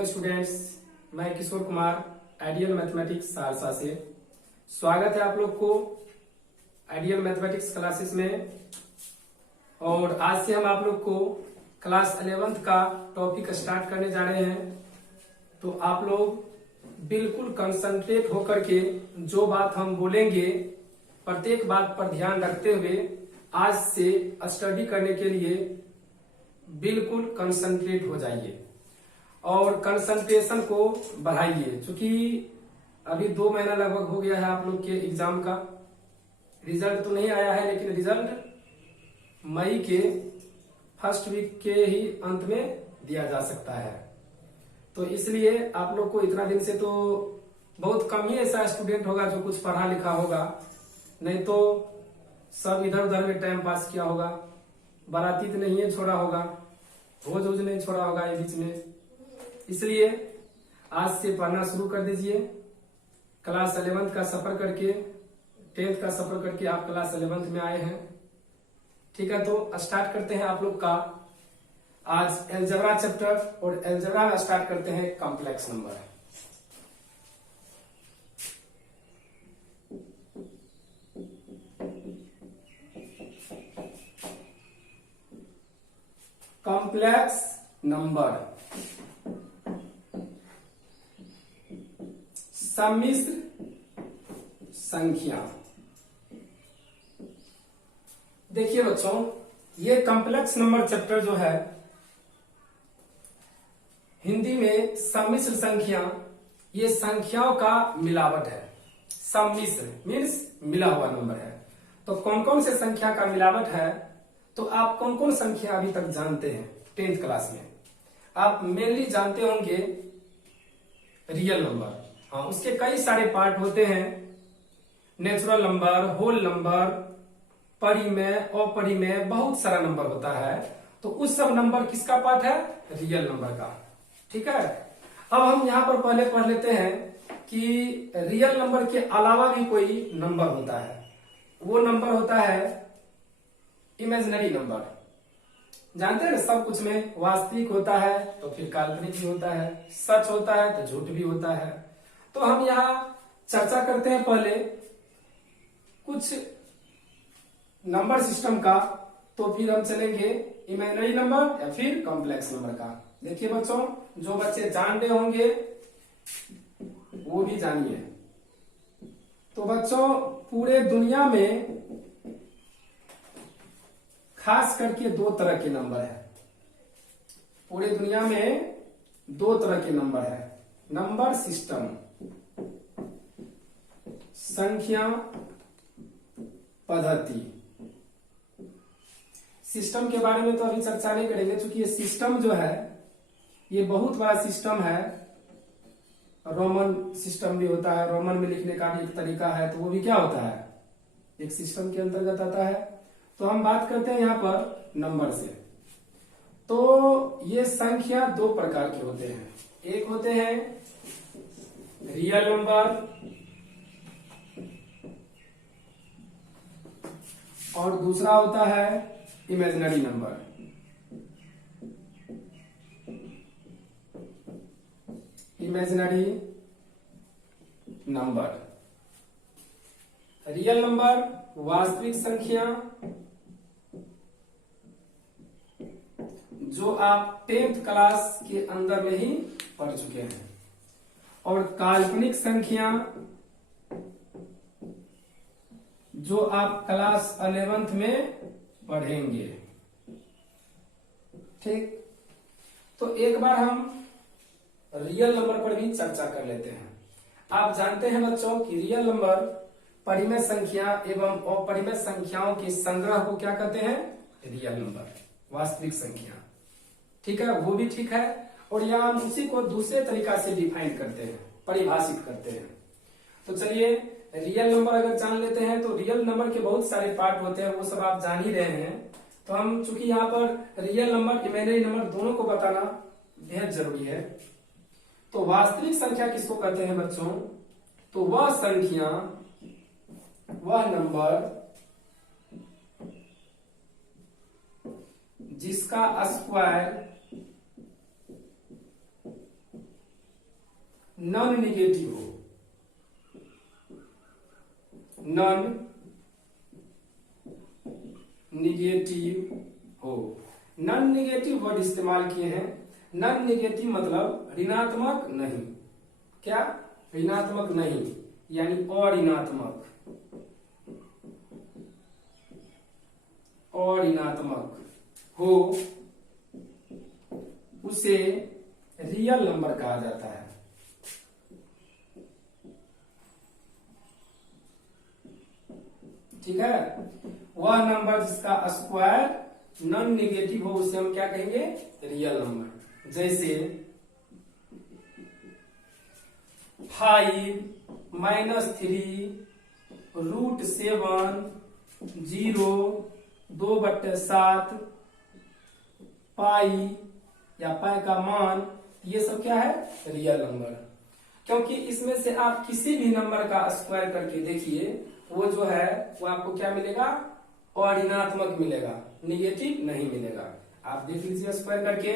Hello students, मैं Kishore Kumar ideal mathematics Saharsa से स्वागत है आप लोग को आइडियल मैथमेटिक्स क्लासेस में। और आज से हम आप लोग को क्लास 11th का टॉपिक स्टार्ट करने जा रहे हैं। तो आप लोग बिल्कुल कंसंट्रेट होकर के जो बात हम बोलेंगे प्रत्येक बात पर ध्यान रखते हुए आज से स्टडी करने के लिए बिल्कुल कंसंट्रेट हो जाइए और कंसंट्रेशन को बढ़ाइए। क्योंकि अभी 2 महीना लगभग हो गया है आप लोग के एग्जाम का। रिजल्ट तो नहीं आया है, लेकिन रिजल्ट मई के फर्स्ट वीक के ही अंत में दिया जा सकता है। तो इसलिए आप लोग को इतना दिन से तो बहुत कम ही ऐसा स्टूडेंट होगा जो कुछ पढ़ा लिखा होगा, नहीं तो सब इधर उधर में टाइम पास किया होगा। बाराती तो नहीं है छोड़ा होगा, भोज वोज नहीं छोड़ा होगा ये बीच में। इसलिए आज से पढ़ना शुरू कर दीजिए। क्लास 11th का सफर करके 10th का सफर करके आप क्लास 11th में आए हैं। ठीक है, तो स्टार्ट करते हैं आप लोग का आज एलजेब्रा चैप्टर। और एलजेब्रा में स्टार्ट करते हैं कॉम्प्लेक्स नंबर। कॉम्प्लेक्स नंबर सम्मिश्र संख्या। देखिए बच्चों, ये कॉम्प्लेक्स नंबर चैप्टर जो है हिंदी में सम्मिश्र संख्या, ये संख्याओं का मिलावट है। सम्मिश्र मीन्स मिला हुआ नंबर है। तो कौन कौन से संख्या का मिलावट है, तो आप कौन कौन संख्या अभी तक जानते हैं 10th क्लास में? आप मेनली जानते होंगे रियल नंबर। हाँ, उसके कई सारे पार्ट होते हैं। नेचुरल नंबर, होल नंबर, परिमेय, अपरिमेय, बहुत सारा नंबर होता है। तो उस सब नंबर किसका पार्ट है? रियल नंबर का। ठीक है, अब हम यहां पर पहले पढ़ लेते हैं कि रियल नंबर के अलावा भी कोई नंबर होता है। वो नंबर होता है इमेजिनरी नंबर। जानते हैं ना, सब कुछ में वास्तविक होता है तो फिर काल्पनिक भी होता है, सच होता है तो झूठ भी होता है। तो हम यहाँ चर्चा करते हैं पहले कुछ नंबर सिस्टम का, तो फिर हम चलेंगे इमेजिनरी नंबर या फिर कॉम्प्लेक्स नंबर का। देखिए बच्चों, जो बच्चे जान रहे होंगे वो भी जानिए। तो बच्चों, पूरे दुनिया में खास करके 2 तरह के नंबर है। पूरे दुनिया में 2 तरह के नंबर है। नंबर सिस्टम, संख्या पद्धति। सिस्टम के बारे में तो अभी चर्चा नहीं करेंगे, क्योंकि ये सिस्टम जो है ये बहुत बड़ा सिस्टम है। रोमन सिस्टम भी होता है, रोमन में लिखने का भी एक तरीका है। तो वो भी क्या होता है, एक सिस्टम के अंतर्गत आता है। तो हम बात करते हैं यहाँ पर नंबर से। तो ये संख्या 2 प्रकार के होते हैं। एक होते हैं रियल नंबर और दूसरा होता है imaginary number. Imaginary number, real number वास्तविक संख्या जो आप 10th क्लास के अंदर में ही पढ़ चुके हैं। और काल्पनिक संख्या जो आप क्लास 11th में पढ़ेंगे। ठीक, तो एक बार हम रियल नंबर पर भी चर्चा कर लेते हैं। आप जानते हैं बच्चों कि रियल नंबर परिमेय संख्या एवं अपरिमेय संख्याओं के संग्रह को क्या कहते हैं? रियल नंबर, वास्तविक संख्या। ठीक है, वो भी ठीक है। और यहाँ हम उसी को दूसरे तरीका से डिफाइन करते हैं, परिभाषित करते हैं। तो चलिए, रियल नंबर अगर जान लेते हैं तो रियल नंबर के बहुत सारे पार्ट होते हैं, वो सब आप जान ही रहे हैं। तो हम चूंकि यहाँ पर रियल नंबर इमेजिनरी नंबर दोनों को बताना बेहद जरूरी है। तो वास्तविक संख्या किसको कहते हैं बच्चों? तो वह संख्या, वह नंबर जिसका स्क्वायर नॉन निगेटिव हो, नॉन निगेटिव हो। नॉन निगेटिव वर्ड इस्तेमाल किए हैं। नॉन निगेटिव मतलब ऋणात्मक नहीं। क्या? ऋणात्मक नहीं, यानी अऋणात्मक, अऋणात्मक हो, उसे रियल नंबर कहा जाता है। ठीक है, वह नंबर जिसका स्क्वायर नॉन निगेटिव हो उसे हम क्या कहेंगे? Real number. जैसे 5 -3 √7 0 2/7 पाई या पाई का मान, ये सब क्या है? Real number. क्योंकि इसमें से आप किसी भी नंबर का स्क्वायर करके देखिए, वो जो है वो आपको क्या मिलेगा? अऋणात्मक मिलेगा, निगेटिव नहीं मिलेगा। आप देख लीजिए स्क्वायर करके,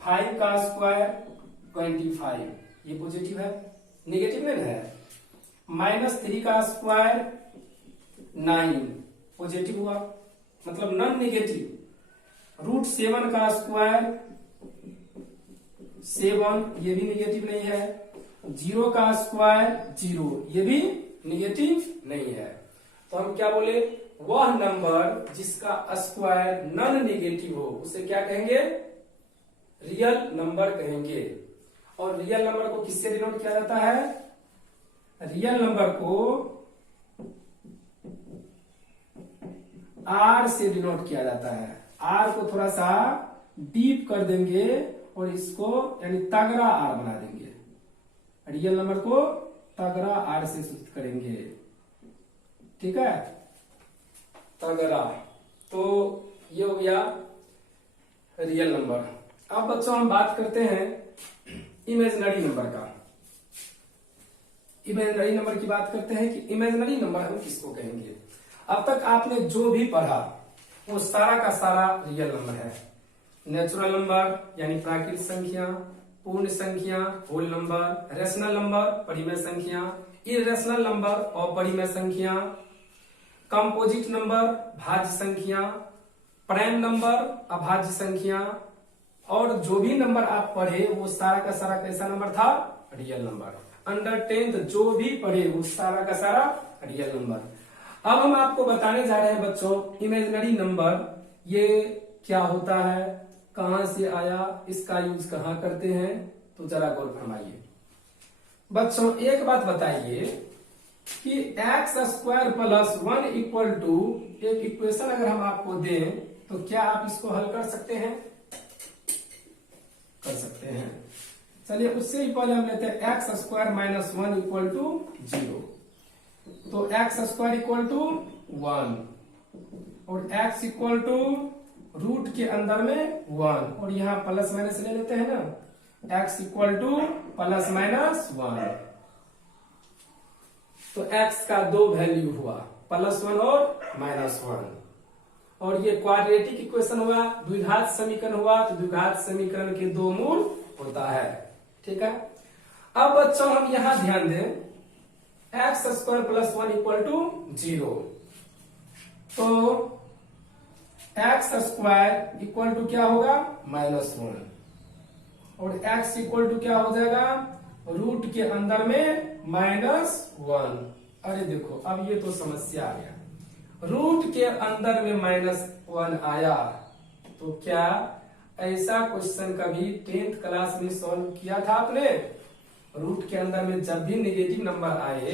5 का स्क्वायर 25, ये पॉजिटिव है, निगेटिव नहीं है। -3 का स्क्वायर 9, पॉजिटिव हुआ, मतलब नॉन निगेटिव। √7 का स्क्वायर 7, ये भी निगेटिव नहीं है। 0 का स्क्वायर 0, ये भी निगेटिव नहीं है। तो हम क्या बोले? वह नंबर जिसका स्क्वायर नॉन निगेटिव हो उसे क्या कहेंगे? रियल नंबर कहेंगे। और रियल नंबर को किससे डिनोट किया जाता है? रियल नंबर को R से डिनोट किया जाता है। R को थोड़ा सा डीप कर देंगे और इसको यानी तगड़ा R बना देंगे। रियल नंबर को तगड़ा R से सूचित करेंगे। ठीक है, तगड़ा। तो ये हो गया रियल नंबर। अब बच्चों हम बात करते हैं इमेजिनरी नंबर का। इमेजिनरी नंबर की बात करते हैं कि इमेजिनरी नंबर हम किसको कहेंगे। अब तक आपने जो भी पढ़ा वो सारा का सारा रियल नंबर है। नेचुरल नंबर यानी प्राकृतिक संख्या, पूर्ण संख्या होल नंबर, रेशनल नंबर परिमेय संख्या, इरेशनल नंबर अपरिमेय संख्या, कंपोजिट नंबर भाज्य संख्या, प्राइम नंबर अभाज्य संख्या, और जो भी नंबर आप पढ़े वो सारा का सारा कैसा नंबर था? Real number. अंडर 10th जो भी पढ़े वो सारा का सारा रियल नंबर। अब हम आपको बताने जा रहे हैं बच्चों इमेजिनरी नंबर ये क्या होता है, कहां से आया, इसका यूज कहां करते हैं। तो जरा गौर फरमाइए बच्चों। एक बात बताइए कि x² + 1 = एक इक्वेशन अगर हम आपको दें तो क्या आप इसको हल कर सकते हैं? कर सकते हैं। चलिए उससे ही पहले हम लेते हैं x² - 1 = 0। तो x² = 1 और x रूट के अंदर में 1 और यहाँ प्लस माइनस ले लेते हैं ना, x = ±1। तो x का दो वैल्यू हुआ, +1 और -1। और ये क्वाड्रेटिक इक्वेशन हुआ, द्विघात समीकरण हुआ। तो द्विघात समीकरण के दो मूल होता है। ठीक है, अब बच्चों हम यहां ध्यान दें x² + 1 = 0। तो x² क्या होगा? -1 और x क्या हो जाएगा? रूट के अंदर में -1। अरे देखो अब ये तो समस्या आ गया, रूट के अंदर में -1 आया। तो क्या ऐसा क्वेश्चन कभी 10th क्लास में सॉल्व किया था आपने? रूट के अंदर में जब भी नेगेटिव नंबर आए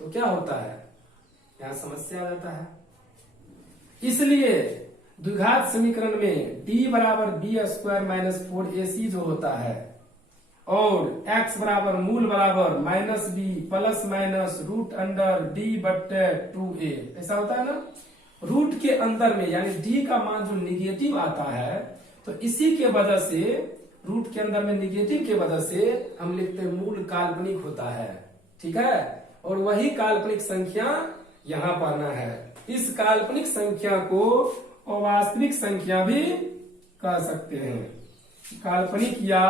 तो क्या होता है? यहां समस्या आ जाता है। इसलिए द्विघात समीकरण में d = b² - 4ac जो होता है और x = मूल बराबर -b ±√d/2a, ऐसा होता है ना। रूट के अंदर में यानी d का मान जो निगेटिव आता है तो इसी के वजह से रूट के अंदर में निगेटिव के वजह से हम लिखते हैं मूल काल्पनिक होता है। ठीक है, और वही काल्पनिक संख्या यहां पढ़ना है। इस काल्पनिक संख्या को अवास्तविक संख्या भी कह सकते हैं। काल्पनिक या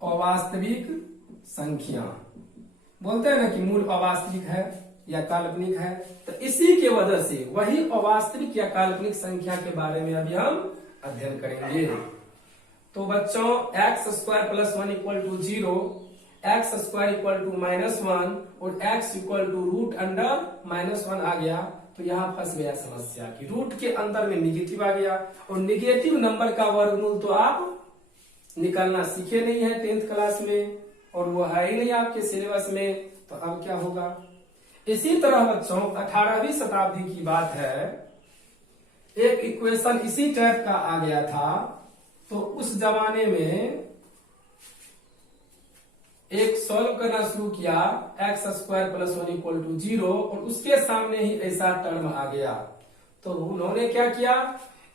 अवास्तविक संख्या। बोलते हैं ना कि मूल अवास्तविक है या काल्पनिक है, तो इसी के वजह से वही अवास्तविक या काल्पनिक संख्या के बारे में अभी हम अध्ययन करेंगे। तो बच्चों x square plus 1 equal to 0, x square equal to -1 और x equal to root under -1 आ गया। तो यहाँ फंस गया समस्या कि रूट के अंदर में निगेटिव आ गया, और निगेटिव नंबर का वर्गमूल तो आप निकालना सीखे नहीं है 10th क्लास में, और वो है ही नहीं आपके सिलेबस में। तो अब क्या होगा? इसी तरह बच्चों 18वीं शताब्दी की बात है, एक इक्वेशन इसी टाइप का आ गया था। तो उस जमाने में एक सॉल्व करना शुरू किया, x square plus 1 equal to 0, और उसके सामने ही ऐसा टर्म आ गया। तो उन्होंने क्या किया,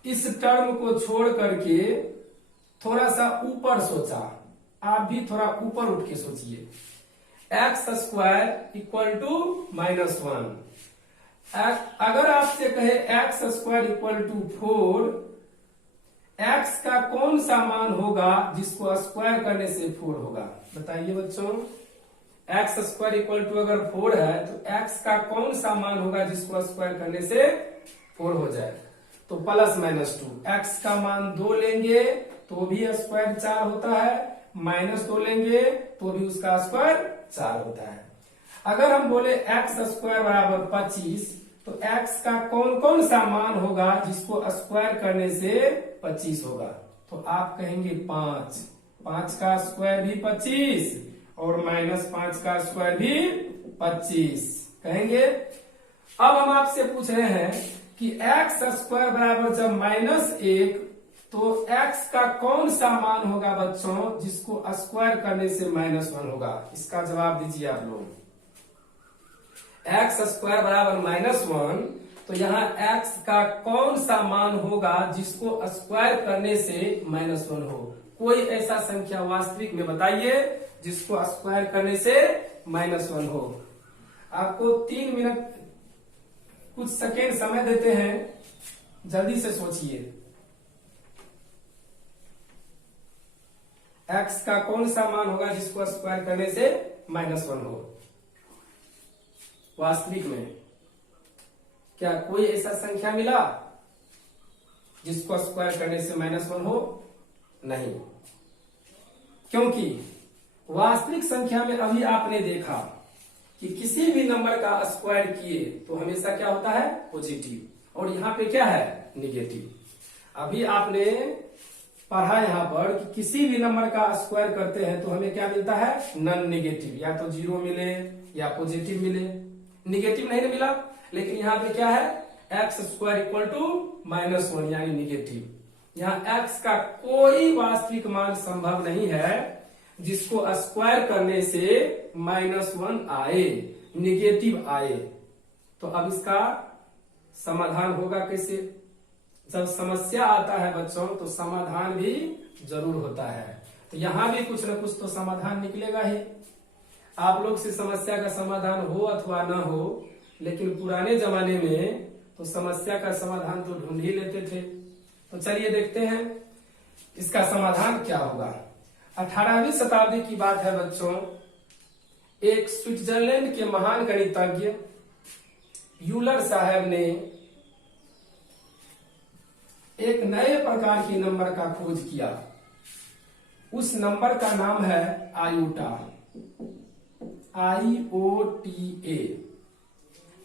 इस टर्म को छोड़ करके थोड़ा सा ऊपर सोचा। आप भी थोड़ा ऊपर उठ के सोचिए। एक्स स्क्वायर इक्वल टू -1, अगर आपसे कहे x square equal to 4, x का कौन सा मान होगा जिसको स्क्वायर करने से 4 होगा? बताइए बच्चों, एक्स स्क्वायर इक्वल टू अगर 4 है तो एक्स का कौन सा मान होगा जिसको स्क्वायर करने से 4 हो जाए? तो +-2, एक्स का मान 2 लेंगे तो भी स्क्वायर 4 होता है, -2 लेंगे तो भी उसका स्क्वायर 4 होता है। अगर हम बोले एक्स स्क्वायर बराबर 25, तो एक्स का कौन कौन सा मान होगा जिसको स्क्वायर करने से 25 होगा? तो आप कहेंगे 5, 5 का स्क्वायर भी 25 और -5 का स्क्वायर भी 25 कहेंगे। अब हम आपसे पूछ रहे हैं कि एक्स स्क्वायर बराबर जब -1, तो एक्स का कौन सा मान होगा बच्चों जिसको स्क्वायर करने से -1 होगा? इसका जवाब दीजिए आप लोग। एक्स स्क्वायर बराबर -1, तो यहाँ एक्स का कौन सा मान होगा जिसको स्क्वायर करने से -1 हो? कोई ऐसा संख्या वास्तविक में बताइए जिसको स्क्वायर करने से -1 हो। आपको 3 मिनट कुछ सेकेंड समय देते हैं, जल्दी से सोचिए। एक्स का कौन सा मान होगा जिसको स्क्वायर करने से -1 हो वास्तविक में? क्या कोई ऐसा संख्या मिला जिसको स्क्वायर करने से -1 हो? नहीं, क्योंकि वास्तविक संख्या में अभी आपने देखा कि किसी भी नंबर का स्क्वायर किए तो हमेशा क्या होता है? पॉजिटिव, और यहाँ पे क्या है? निगेटिव। अभी आपने पढ़ा यहाँ पर कि किसी भी नंबर का स्क्वायर करते हैं तो हमें क्या मिलता है? नॉन निगेटिव, या तो 0 मिले या पॉजिटिव मिले, निगेटिव नहीं मिला। लेकिन यहाँ पे क्या है? एक्स स्क्वायर इक्वल टू -1 यानी निगेटिव। यहाँ एक्स का कोई वास्तविक मान संभव नहीं है जिसको स्क्वायर करने से -1 आए, निगेटिव आए। तो अब इसका समाधान होगा कैसे? जब समस्या आता है बच्चों तो समाधान भी जरूर होता है। तो यहाँ भी कुछ न कुछ तो समाधान निकलेगा ही। आप लोग से समस्या का समाधान हो अथवा न हो, लेकिन पुराने जमाने में तो समस्या का समाधान तो ढूंढ ही लेते थे। तो चलिए देखते हैं इसका समाधान क्या होगा। 18वीं शताब्दी की बात है बच्चों, एक स्विट्जरलैंड के महान गणितज्ञ यूलर साहब ने एक नए प्रकार की नंबर का खोज किया। उस नंबर का नाम है आयोटा, IOTA,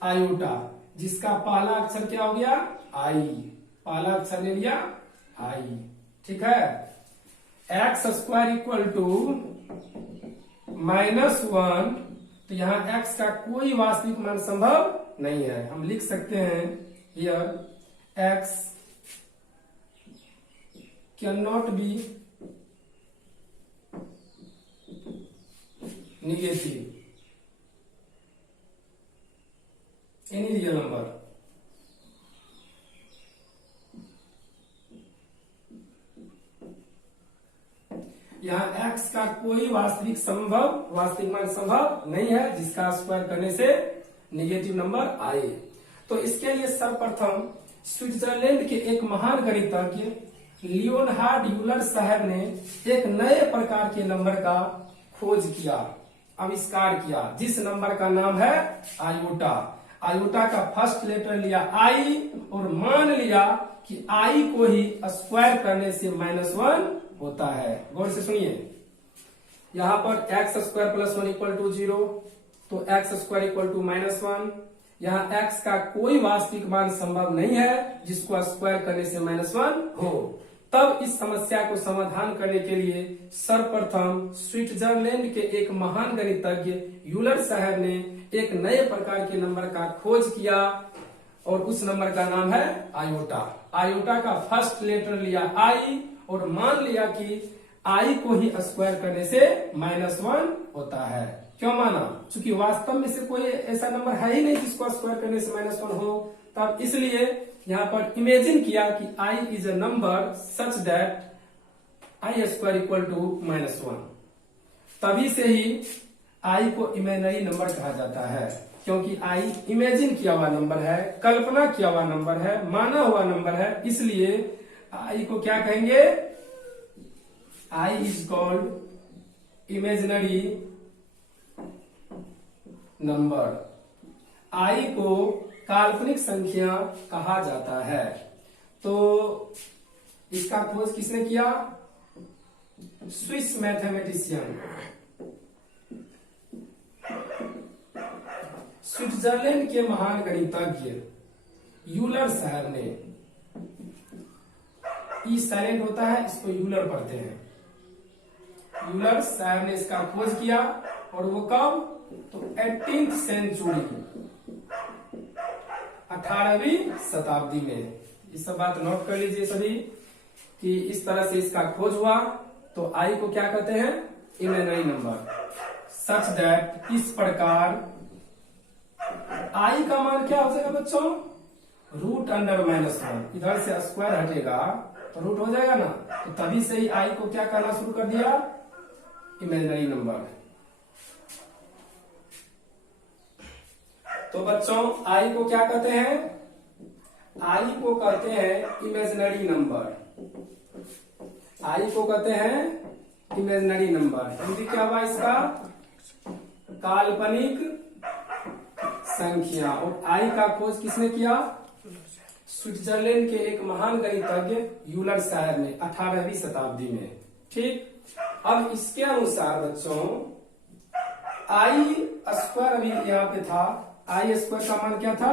आयोटा, जिसका पहला अक्षर क्या हो गया? आई, पहला अक्षर ले लिया आई, ठीक है। एक्स स्क्वायर इक्वल टू -1, तो यहाँ एक्स का कोई वास्तविक मान संभव नहीं है। हम लिख सकते हैं here x can not be negative any real number. यहाँ x का कोई वास्तविक मान संभव नहीं है जिसका स्क्वायर करने से निगेटिव नंबर आए। तो इसके लिए सर्वप्रथम स्विट्जरलैंड के एक महान गणितज्ञ लियोनहार्ड यूलर साहब ने एक नए प्रकार के नंबर का खोज किया, आविष्कार किया, जिस नंबर का नाम है आयोटा। आयोटा का फर्स्ट लेटर लिया आई और मान लिया कि आई को ही स्क्वायर करने से -1 होता है। गौर से सुनिए, यहां पर x square plus 1 equal to 0, तो एक्स स्क्वायर इक्वल टू -1। यहाँ x का कोई वास्तविक मान संभव नहीं है जिसको स्क्वायर करने से -1 हो। तब इस समस्या को समाधान करने के लिए सर्वप्रथम स्विट्जरलैंड के एक महान गणितज्ञ यूलर साहब ने एक नए प्रकार के नंबर का खोज किया और उस नंबर का नाम है आयोटा। आयोटा का फर्स्ट लेटर लिया आई और मान लिया कि आई को ही स्क्वायर करने से -1 होता है। क्यों माना? क्योंकि वास्तव में से कोई ऐसा नंबर है ही नहीं जिसको स्क्वायर करने से -1 हो। तब इसलिए यहाँ पर इमेजिन किया कि i is a number such that i square equal to -1। तभी से ही i को इमेजिनरी नंबर कहा जाता है, क्योंकि i इमेजिन किया हुआ नंबर है, कल्पना किया हुआ नंबर है, माना हुआ नंबर है, इसलिए i को क्या कहेंगे? i is called imaginary number. i को काल्पनिक संख्या कहा जाता है। तो इसका खोज किसने किया? स्विस मैथमेटिशियन, स्विट्जरलैंड के महान गणितज्ञ यूलर साहब ने, ई साइलेंट होता है, इसको यूलर पढ़ते हैं। यूलर साहब ने इसका खोज किया और वो कब? तो 18th सेंचुरी, 18वीं शताब्दी में। ये सब बात नोट कर लीजिए सभी कि इस तरह से इसका खोज हुआ। तो आई को क्या कहते हैं? इमेजिनरी नंबर सच दैट, इस प्रकार आई का मान क्या हो जाएगा बच्चों? √(-1)। इधर से स्क्वायर हटेगा तो रूट हो जाएगा ना, तो तभी से ही आई को क्या करना शुरू कर दिया? Imaginary number. तो बच्चों आई को क्या कहते हैं? आई को कहते हैं इमेजिनरी नंबर। आई को कहते हैं इमेजिनरी नंबर। हिंदी क्या हुआ इसका? काल्पनिक संख्या। और आई का खोज किसने किया? स्विट्जरलैंड के एक महान गणितज्ञ यूलर साहब ने 18वीं शताब्दी में। ठीक, अब इसके अनुसार बच्चों आई स्क्वायर अभी यहाँ पे था, आई स्क्वायर का मान क्या था?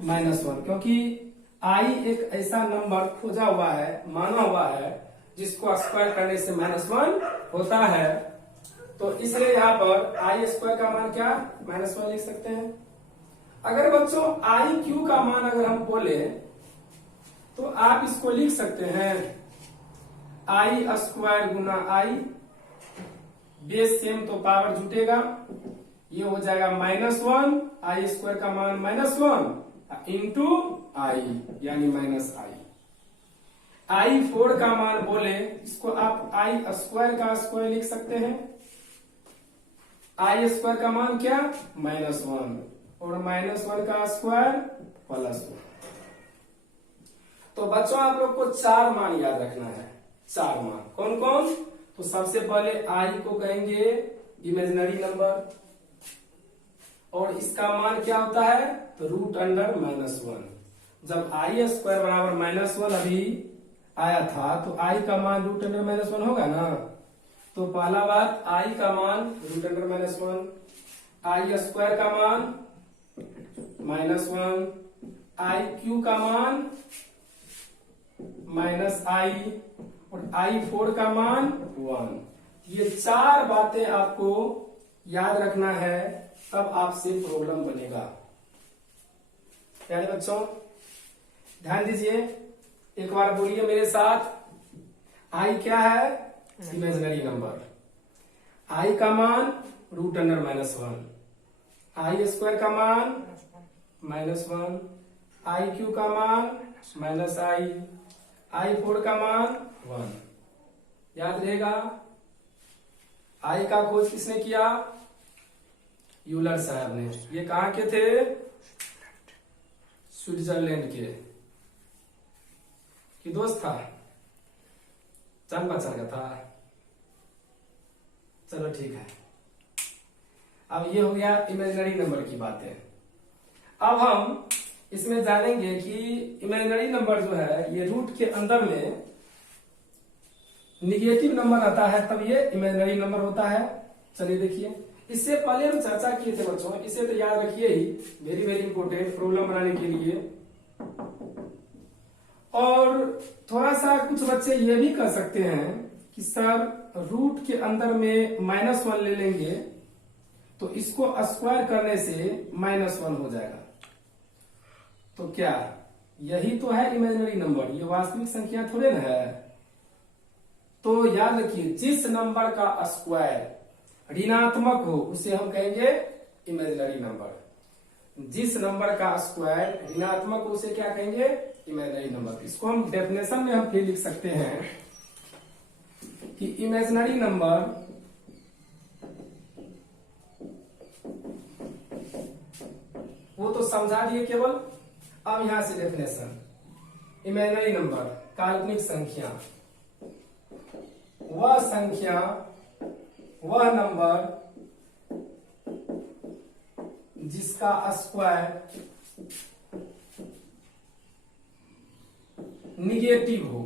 -1, क्योंकि आई एक ऐसा नंबर खोजा हुआ है, माना हुआ है, जिसको स्क्वायर करने से -1 होता है। तो इसलिए यहाँ पर आई स्क्वायर का मान क्या? -1 लिख सकते हैं। अगर बच्चों आई क्यू का मान अगर हम बोले तो आप इसको लिख सकते हैं आई स्क्वायर गुना आई, बेस सेम तो पावर जुटेगा, ये हो जाएगा -1, आई स्क्वायर का मान -1 इंटू आई यानी -i। i4 का मान बोले इसको आप आई स्क्वायर का स्क्वायर लिख सकते हैं। आई स्क्वायर का मान क्या? -1 और -1 का स्क्वायर +1। तो बच्चों आप लोग को 4 मान याद रखना है। 4 मान कौन कौन? तो सबसे पहले आई को कहेंगे इमेजिनरी नंबर और इसका मान क्या होता है? तो √(-1)। जब आई स्क्वायर बराबर -1 अभी आया था तो आई का मान √(-1) होगा ना। तो पहला बात आई का मान √(-1), आई स्क्वायर का मान -1, आई क्यू का मान -i और i4 का मान 1। ये 4 बातें आपको याद रखना है, तब आपसे प्रॉब्लम बनेगा। यानी बच्चों ध्यान दीजिए, एक बार बोलिए मेरे साथ। आई क्या है? Imaginary number. आई का मान √(-1), आई स्क्वायर का मान -1, आई क्यू का मान -i, i4 का मान 1। याद रहेगा। आई का खोज किसने किया? यूलर साहब ने। ये कहाँ के थे? स्विट्जरलैंड के। कि दोस्त था? जान पहचान का था, चलो ठीक है। अब ये हो गया इमेजिनरी नंबर की बातें। अब हम इसमें जानेंगे कि इमेजिनरी नंबर जो है ये रूट के अंदर में निगेटिव नंबर आता है तब ये इमेजिनरी नंबर होता है। चलिए देखिए, इससे पहले हम चर्चा किए थे बच्चों, इसे तो याद रखिए ही, वेरी वेरी इंपोर्टेंट प्रॉब्लम बनाने के लिए। और थोड़ा सा कुछ बच्चे ये भी कर सकते हैं कि सर रूट के अंदर में -1 ले लेंगे तो इसको स्क्वायर करने से -1 हो जाएगा। तो क्या यही तो है इमेजिनरी नंबर, ये वास्तविक संख्या थोड़े ना है। तो याद रखिए, जिस नंबर का स्क्वायर ऋणात्मक हो उसे हम कहेंगे इमेजिनरी नंबर। जिस नंबर का स्क्वायर ऋणात्मक हो उसे क्या कहेंगे, इमेजिनरी नंबर। इसको हम डेफिनेशन में हम फिर लिख सकते हैं कि इमेजिनरी नंबर वो तो समझा दिए केवल। अब यहां से डेफिनेशन, इमेजिनरी नंबर काल्पनिक संख्या, वह संख्या वह नंबर जिसका स्क्वायर निगेटिव हो,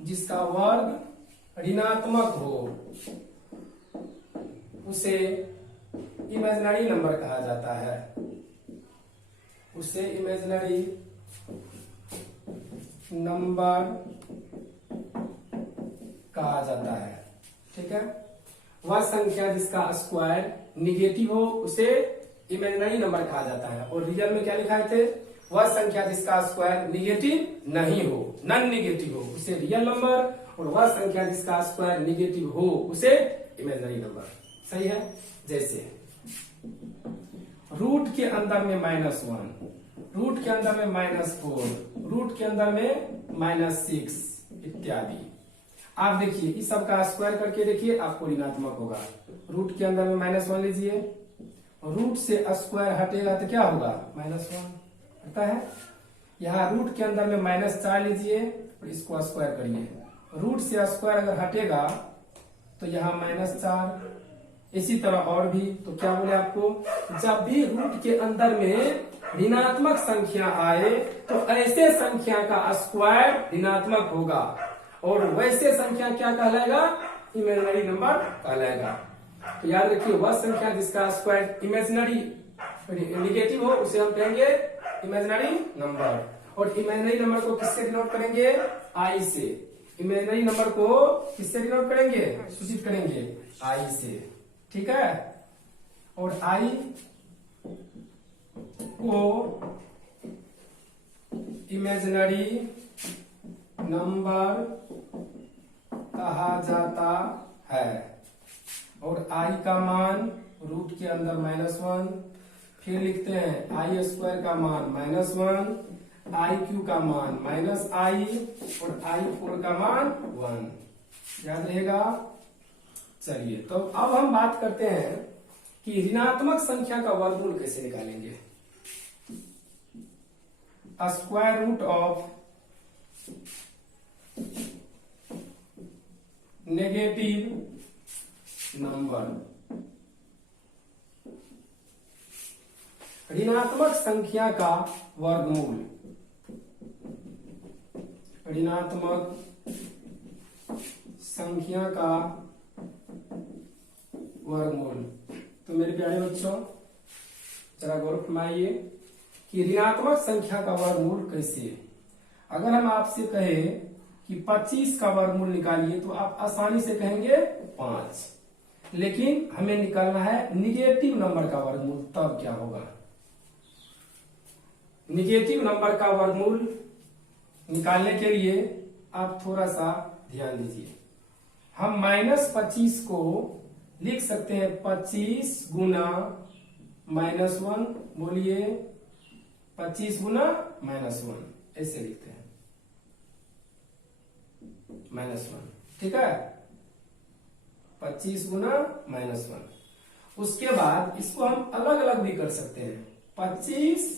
जिसका वर्ग ऋणात्मक हो, उसे इमेजिनरी नंबर कहा जाता है। उसे इमेजिनरी नंबर कहा जाता है। ठीक है, वह संख्या जिसका स्क्वायर निगेटिव हो उसे इमेजिनरी नंबर कहा जाता है। और रियल में क्या लिखा थे, वह संख्या जिसका स्क्वायर निगेटिव नहीं हो, नॉन निगेटिव हो, उसे रियल नंबर। और वह संख्या जिसका स्क्वायर निगेटिव हो उसे इमेजिनरी नंबर। सही है। जैसे रूट के अंदर में -1, रूट के अंदर में -4, रूट के अंदर में -6 इत्यादि। आप देखिए इस सब का स्क्वायर करके देखिए, आपको ऋणात्मक होगा। रूट के अंदर में -1 लीजिए, रूट से स्क्वायर हटेगा तो क्या होगा, -1 हटता है। यहाँ रूट के अंदर में -4 लीजिए और इसको स्क्वायर करिए, रूट से स्क्वायर अगर हटेगा तो यहाँ -4। इसी तरह और भी। तो क्या बोले आपको, जब भी रूट के अंदर में ऋणात्मक संख्या आए तो ऐसे संख्या का स्क्वायर ऋणात्मक होगा, और वैसे संख्या क्या कहलाएगा, इमेजिनरी नंबर कहलाएगा। तो याद रखिए, वह संख्या जिसका स्क्वायर इमेजिनरी निगेटिव हो उसे हम कहेंगे इमेजिनरी नंबर। और इमेजिनरी नंबर को किससे डिनोट करेंगे, आई से। इमेजिनरी नंबर को किससे डिनोट करेंगे, सूचित करेंगे आई से। ठीक है। और आई को इमेजिनरी नंबर कहा जाता है। और आई का मान रूट के अंदर -1, फिर लिखते हैं आई स्क्वायर का मान -1, आई क्यू का मान -i और i4 का मान 1। याद रहेगा। चलिए, तो अब हम बात करते हैं कि ऋणात्मक संख्या का वर्गमूल कैसे निकालेंगे। Square root of negative number. ऋणात्मक संख्या का वर्गमूल, ऋणात्मक संख्या का वर्गमूल। तो मेरे प्यारे बच्चों जरा गौर फरमाइए कि ऋणात्मक संख्या का वर्गमूल कैसे। अगर हम आपसे कहें कि 25 का वर्गमूल निकालिए तो आप आसानी से कहेंगे 5, लेकिन हमें निकालना है निगेटिव नंबर का वर्गमूल, तब क्या होगा। निगेटिव नंबर का वर्गमूल निकालने के लिए आप थोड़ा सा ध्यान दीजिए। हम -25 को लिख सकते हैं 25 गुना -1, बोलिए 25 गुना -1, ऐसे लिखते हैं -1। ठीक है, 25 गुना -1। उसके बाद इसको हम अलग अलग भी कर सकते हैं, 25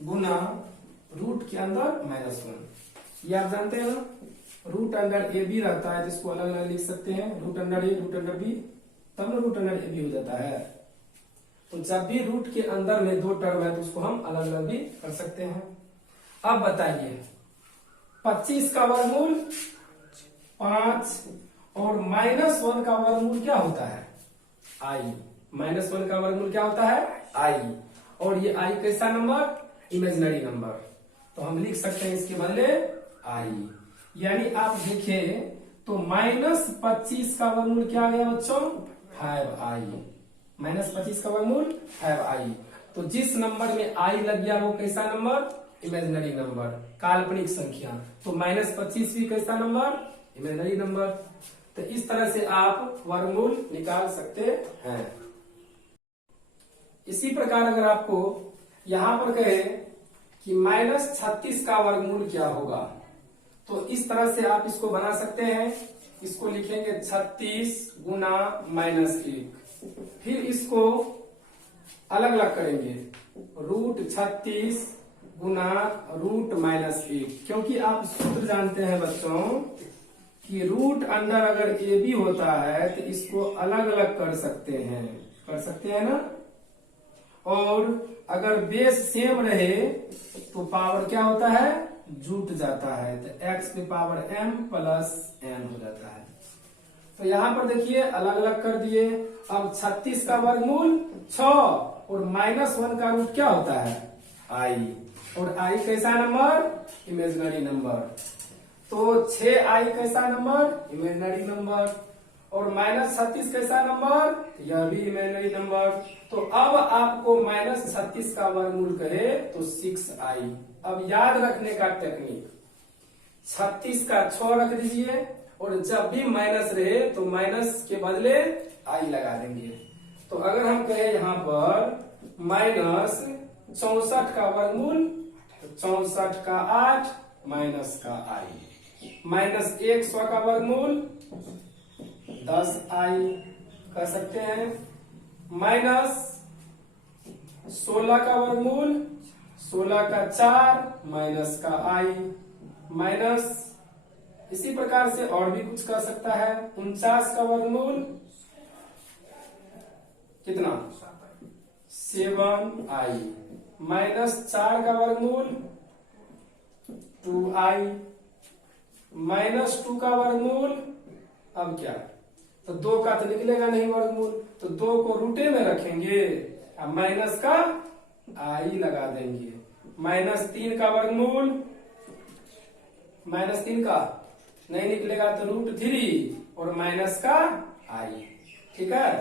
गुना रूट के अंदर -1। ये आप जानते हैं ना, रूट अंडर ए बी रहता है, जिसको अलग अलग लिख सकते हैं, रूट अंडर ए रूट अंडर बी, तब ना रूट अंडर ए बी हो जाता है। तो जब भी रूट के अंदर में दो टर्म है तो उसको हम अलग अलग भी कर सकते हैं। अब बताइए 25 का वर्गमूल 5 और -1 का वर्गमूल क्या होता है? आई। -1 का वर्गमूल क्या होता है? आई। और ये आई कैसा नंबर? Imaginary number. तो हम लिख सकते हैं इसके बदले आई। यानी आप देखिए तो -25 का वर्गमूल क्या आ गया बच्चों? 5i। -25 का वर्गमूल 5i। तो जिस नंबर में आई लग गया वो कैसा नंबर? इमेजिनरी नंबर, काल्पनिक संख्या। तो -25 भी कैसा नंबर? Imaginary number. तो इस तरह से आप वर्गमूल निकाल सकते हैं। इसी प्रकार अगर आपको यहां पर कहे कि -36 का वर्गमूल क्या होगा, तो इस तरह से आप इसको बना सकते हैं। इसको लिखेंगे 36 गुना -1, फिर इसको अलग अलग करेंगे, √36 गुना √-1, क्योंकि आप सूत्र जानते हैं बच्चों कि रूट अंडर अगर ए बी होता है तो इसको अलग अलग कर सकते हैं ना। और अगर बेस सेम रहे तो पावर क्या होता है? जुट जाता है, तो x की पावर m प्लस n हो जाता है। तो यहां पर देखिए अलग अलग कर दिए। अब 36 का वर्गमूल 6 और -1 का रूट क्या होता है? i। और i कैसा नंबर? Imaginary number. तो 6i कैसा नंबर? Imaginary number. और -36 कैसा नंबर? यह भी इमेजिनरी नंबर। तो अब आपको -36 का वर्गमूल कहे तो 6i। अब याद रखने का टेक्निक, 36 का 6 रख दीजिए और जब भी माइनस रहे तो माइनस के बदले आई लगा देंगे। तो अगर हम कहें यहाँ पर -64 का वर्गमूल, 64 का 8 माइनस का आई, -100 का वर्गमूल 10i कर सकते हैं, -16 का वर्गमूल 16 का 4 माइनस का आई, माइनस इसी प्रकार से और भी कुछ कर सकता है। 49 का वर्गमूल कितना? 7i, -4 का वर्गमूल 2i, -2 का वर्गमूल, अब क्या? तो 2 का तो निकलेगा नहीं वर्गमूल, तो 2 को रूटे में रखेंगे, अब माइनस का आई लगा देंगे। -3 का वर्गमूल, -3 का नहीं निकलेगा तो √3 और माइनस का आई। ठीक है।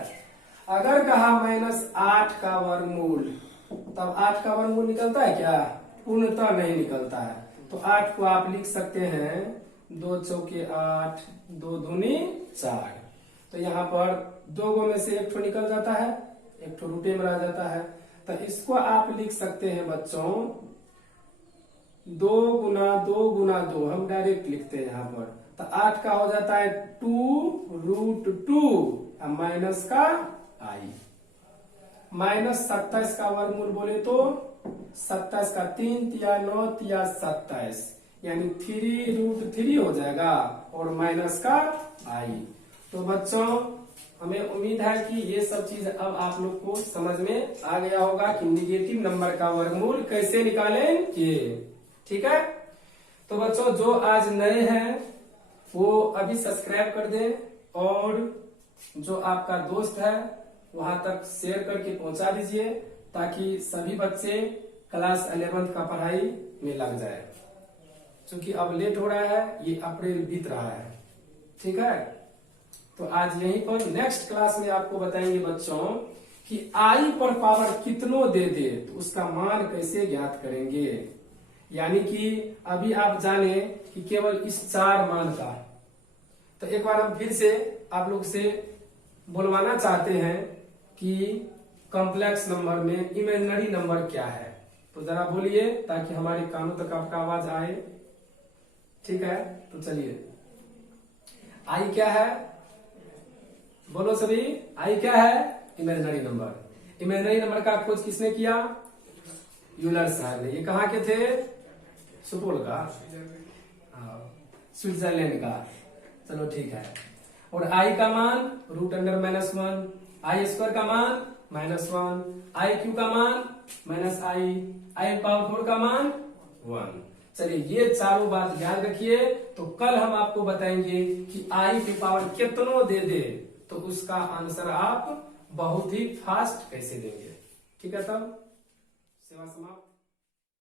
अगर कहा -8 का वर्गमूल, तब 8 का वर्गमूल निकलता है क्या? पूर्णतः नहीं निकलता है। तो 8 को आप लिख सकते हैं 2 चौके 8, 2 दूनी 4। तो यहाँ पर 2 में से 1 ठो निकल जाता है, 1 ठो रूटे में रह जाता है। तो इसको आप लिख सकते हैं बच्चों 2 गुना 2 हम डायरेक्ट लिखते हैं यहाँ पर। तो 8 का हो जाता है 2√2 माइनस का आई। -27 का वर्गमूल बोले तो 27 का 3 तिया 9 तिया 27, यानी 3√3 हो जाएगा और माइनस का आई। तो बच्चों हमें उम्मीद है कि ये सब चीज अब आप लोग को समझ में आ गया होगा कि निगेटिव नंबर का वर्गमूल कैसे निकालेंगे। ठीक है। तो बच्चों जो आज नए हैं वो अभी सब्सक्राइब कर दें और जो आपका दोस्त है वहां तक शेयर करके पहुंचा दीजिए, ताकि सभी बच्चे क्लास 11th का पढ़ाई में लग जाए। क्योंकि अब लेट हो रहा है, ये अप्रैल बीत रहा है। ठीक है। तो आज यहीं पर नेक्स्ट क्लास में आपको बताएंगे बच्चों कि आई पर पावर कितनों दे दे तो उसका मान कैसे ज्ञात करेंगे। यानी कि अभी आप जाने कि केवल इस 4 मान का। तो एक बार हम फिर से आप लोग से बोलवाना चाहते हैं कि कॉम्प्लेक्स नंबर में इमेजिनरी नंबर क्या है। तो जरा बोलिए ताकि हमारे कानों तक आपका आवाज आए। ठीक है। तो चलिए, आई क्या है? बोलो सभी, आई क्या है? Imaginary number. इमेजिनरी नंबर का खोज किसने किया? यूलर साहब ने। ये कहाँ के थे? सुपौल का। स्विट्जरलैंड का। चलो ठीक है। और आई का मान √अंडर-1, आई स्क्वायर का मान -1, आई क्यू का मान -i पावर 4 का मान 1। चलिए ये चारों बात याद रखिए। तो कल हम आपको बताएंगे कि आई की पावर कितनों दे दे तो उसका आंसर आप बहुत ही फास्ट कैसे देंगे। ठीक है, तब सेवा समाप्त।